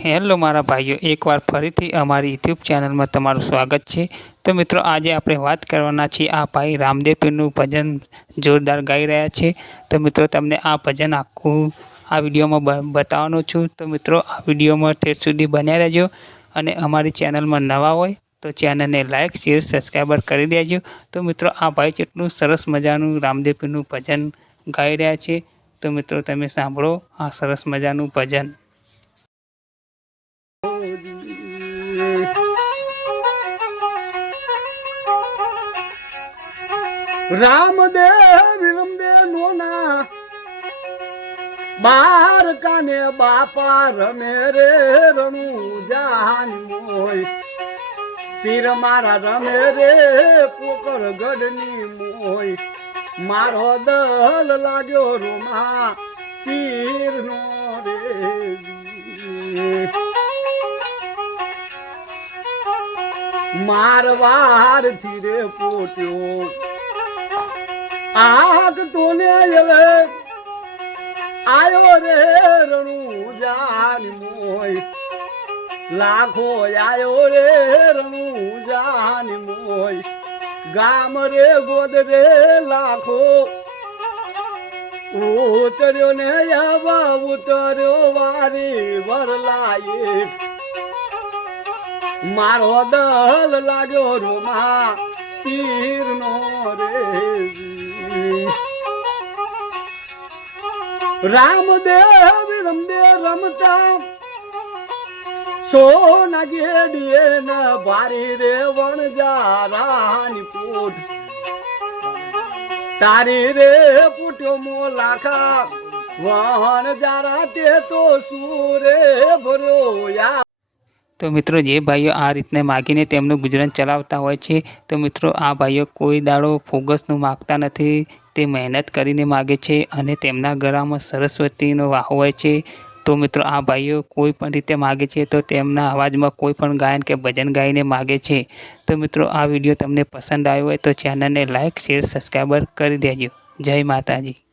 Hello મારા ભાઈઓ, એકવાર ફરીથી અમારી યુટ્યુબ ચેનલમાં તમારું સ્વાગત છે. તો મિત્રો, આજે આપણે વાત કરવાના છીએ, આ ભાઈ રામદેવ પીરનું ભજન જોરદાર ગાઈ રહ્યા છે. તો મિત્રો, તમને આ ભજન આખું આ વિડીયોમાં બતાવવાનો છું. તો મિત્રો, આ વિડીયોમાં ઠેર સુધી બન્યા રહેજો અને અમારી ચેનલમાં નવા હોય તો ચેનલને લાઇક શેર, સબસ્ક્રાઈબર કરી દેજો. તો મિત્રો, આ ભાઈ જેટલું સરસ મજાનું રામદેવ પીરનું ભજન ગાઈ રહ્યા છે. તો મિત્રો, તમે સાંભળો આ સરસ મજાનું ભજન. રામદેવ વિલમદેવ નોના. બાર કાને બાપા રમે રે રણું જાન મોય. પીર મારા રમે રે પોકર ગઢની મોય. મારો દલ લાગ્યો રૂમા પીર નો રે મારવારથી રે પોટ્યો આગ તોને હવે આયો રે રણુ જાન મોય. લાખો આયો રે રણુ જાન મોય. ગામ રે ગોદ રે લાખો. ઉતર્યો ને આવા ઉતર્યો વારી વરલાયે મારો દલ લાગ્યો રોમા. પીર નો રે રામદેવ રમદે રમતા. સોના ગેડીએ ન ભારી રે વણજારાની પૂટ તારી રે પૂટ્યો મો લાખા વણજારા તે તો સુરે ભર્યો યા તો મિત્રો જે ભાઈઓ આ રીતને માગીને તેમનું ગુજરાન ચલાવતા હોય છે, તો મિત્રો આ ભાઈઓ કોઈ દાડો ફોગસનું માગતા નથી. તે મહેનત કરીને માગે છે અને તેમના ગળામાં સરસ્વતીનો વાહો હોય છે. તો મિત્રો આ ભાઈઓ કોઈ પણ રીતે માગે છે, તો તેમના અવાજમાં કોઈ પણ ગાયન કે ભજન ગાઈને માગે છે. તો મિત્રો આ વીડિયો તમને પસંદ આવ્યો હોય તો ચેનલને લાઇક શેર, સબસ્ક્રાઈબર કરી દેજો. જય માતાજી.